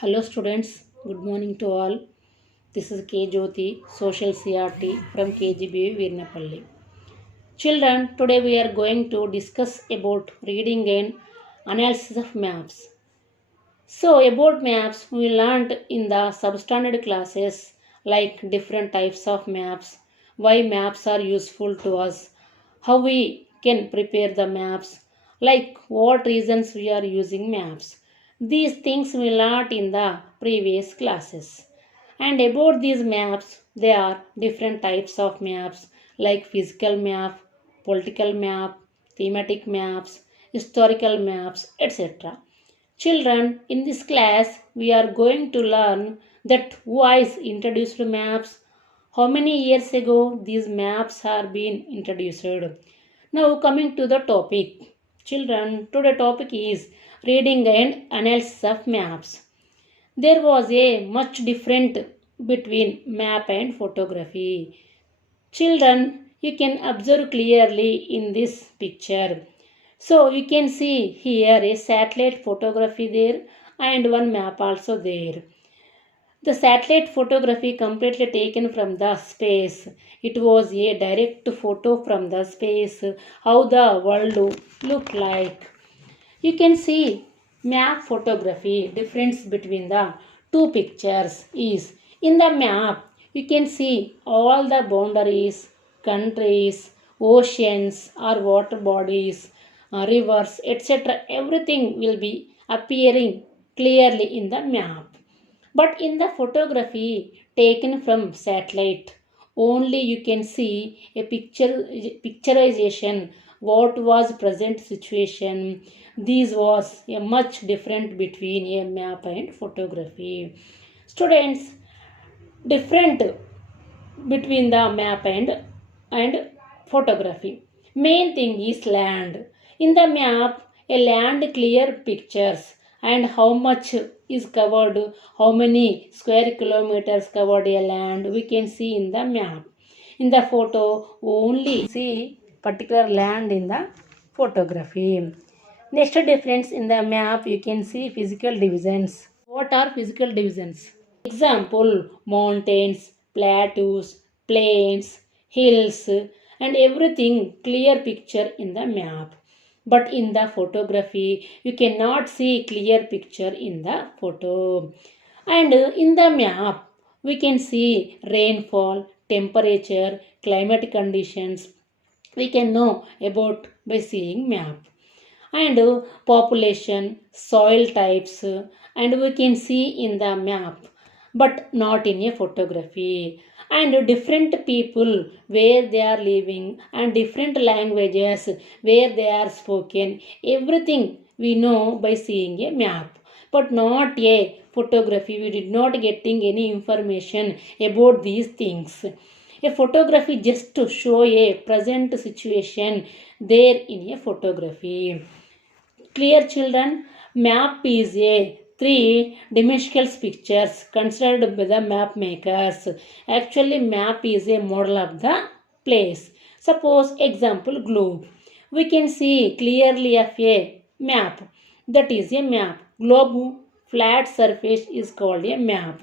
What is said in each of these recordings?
Hello students, good morning to all. This is KGBV Social CRT from KGBV VEERNAPALLY. Children, today we are going to discuss about reading and analysis of maps. So about maps, we learned in the substandard classes like different types of maps, why maps are useful to us, how we can prepare the maps, like what reasons we are using maps. These things we learned in the previous classes. And about these maps, there are different types of maps like physical map, political map, thematic maps, historical maps, etc. Children, in this class, we are going to learn that who is introduced maps, how many years ago these maps have been introduced. Now coming to the topic. Children, today topic is reading and analysis of maps. There was a much different between map and photography. Children, you can observe clearly in this picture. So you can see here a satellite photography there and one map also there. The satellite photography completely taken from the space. It was a direct photo from the space, how the world looked like. You can see map photography. Difference between the two pictures is in the map you can see all the boundaries, countries, oceans or water bodies, rivers, etc. Everything will be appearing clearly in the map. But in the photography taken from satellite, only you can see a picturization what was present situation. This was a much different between a map and photography. Students, different between the map and photography. Main thing is land. In the map, a land clear pictures and how much is covered, how many square kilometers covered a land we can see in the map. In the photo, only see particular land in the photography. Next difference in the map, you can see physical divisions. What are physical divisions? Example, mountains, plateaus, plains, hills, and everything clear picture in the map. But in the photography, you cannot see clear picture in the photo. And in the map, we can see rainfall, temperature, climate conditions. We can know about by seeing map and population, soil types, and we can see in the map, but not in a photography. And different people where they are living and different languages where they are spoken, everything we know by seeing a map, but not a photography. We did not getting any information about these things. A photography just to show a present situation there in a photography. Clear children, map is a three-dimensional pictures considered by the map makers. Actually, map is a model of the place. Suppose example globe. We can see clearly of a map. That is a map. Globe flat surface is called a map.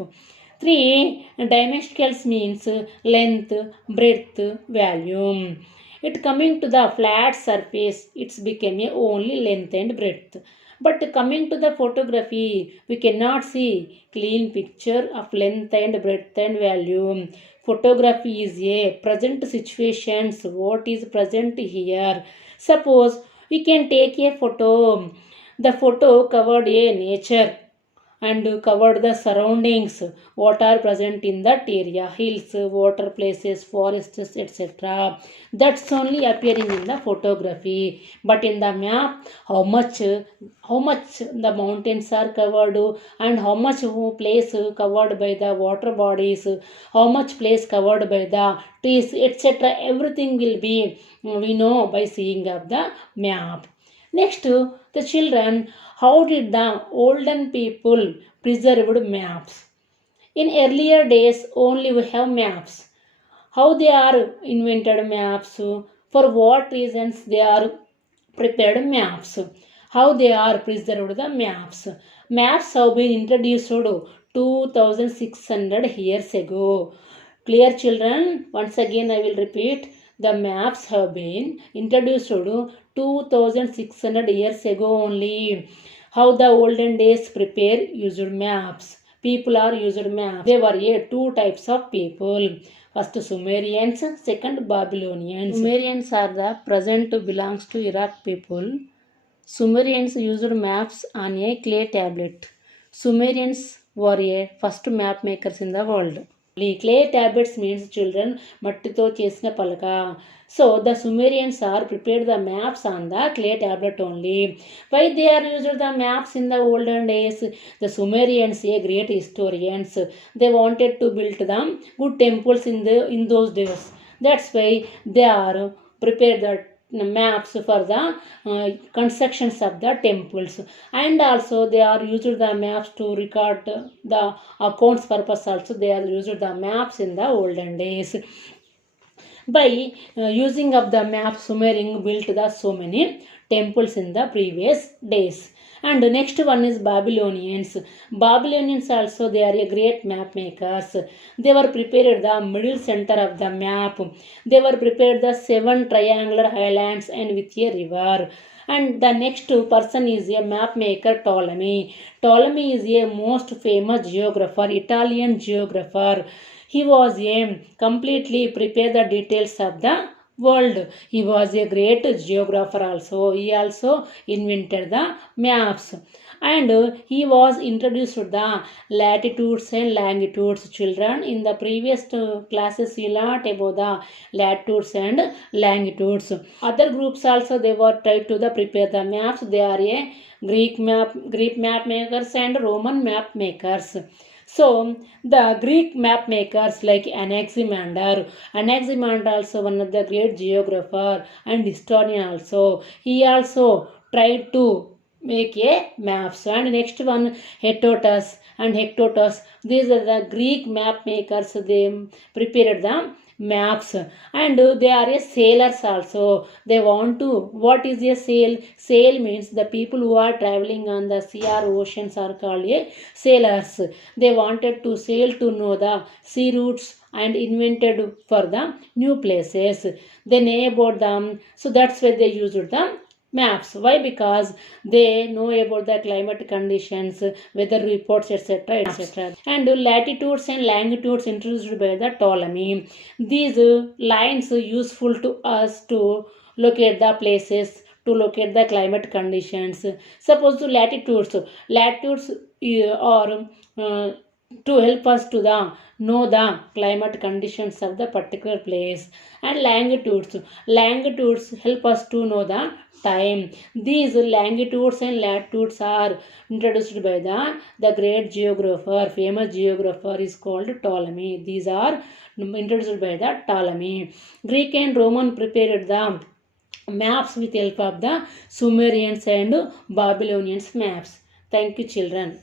Three dimensionals means length, breadth, volume. It coming to the flat surface, it's become a only length and breadth. But coming to the photography, we cannot see clean picture of length and breadth and volume. Photography is a present situations. What is present here? Suppose we can take a photo. The photo covered a nature and covered the surroundings what are present in that area, hills, water places, forests, etc. That's only appearing in the photography. But in the map, how much the mountains are covered and how much place covered by the water bodies, how much place covered by the trees, etc. Everything will be we know by seeing of the map. Next, the children, how did the olden people preserved maps? In earlier days, only we have maps. How they are invented maps? For what reasons they are prepared maps? how they are preserved the maps. Maps have been introduced 2600 years ago. Clear children, once again I will repeat, the maps have been introduced 2600 years ago only. How the olden days prepare used maps. People are used maps. There were two types of people. First Sumerians, second Babylonians. Sumerians are the present belongs to Iraq people. Sumerians used maps on a clay tablet. Sumerians were a first map makers in the world. Clay tablets means children mattito chesina palaka. So the Sumerians are prepared the maps on the clay tablet only. Why they are used the maps in the olden days? The Sumerians, a great historians, they wanted to build them good temples in those days. That's why they are prepared the maps for the constructions of the temples, and also they are used the maps to record the accounts purpose. Also they are used the maps in the olden days. By using of the map, Sumerian built the so many temples in the previous days. And the next one is Babylonians. Babylonians also they are a great map makers. They were prepared the middle center of the map. They were prepared the 7 triangular islands and with a river. And the next person is a map maker Ptolemy. Ptolemy is a most famous geographer, Italian geographer. He was a completely prepared the details of the world. He was a great geographer also. He also invented the maps. And he was introduced to the latitudes and longitudes. Children, in the previous classes you learned about the latitudes and longitudes. Other groups also they were tried to the prepare the maps. They are a Greek map makers and Roman map makers. So the Greek map makers like Anaximander also one of the great geographer and historian also. He also tried to make a maps. And next one Herodotus and Herodotus. These are the Greek map makers. They prepared the maps, and they are a sailors also. They want to, what is a sail? Sail means the people who are traveling on the sea or oceans are called a sailors. They wanted to sail to know the sea routes and invented for the new places. They know about them, so that's why they used the maps. Why? Because they know about the climate conditions, weather reports, etc., etc. And latitudes and longitudes introduced by the Ptolemy. These lines are useful to us to locate the places, to locate the climate conditions. Suppose the latitudes are to help us to the know the climate conditions of the particular place, and longitudes help us to know the time. These longitudes and latitudes are introduced by the great geographer, famous geographer is called Ptolemy. These are introduced by the Ptolemy. Greek and Roman prepared the maps with help of the Sumerians and Babylonians maps. Thank you children.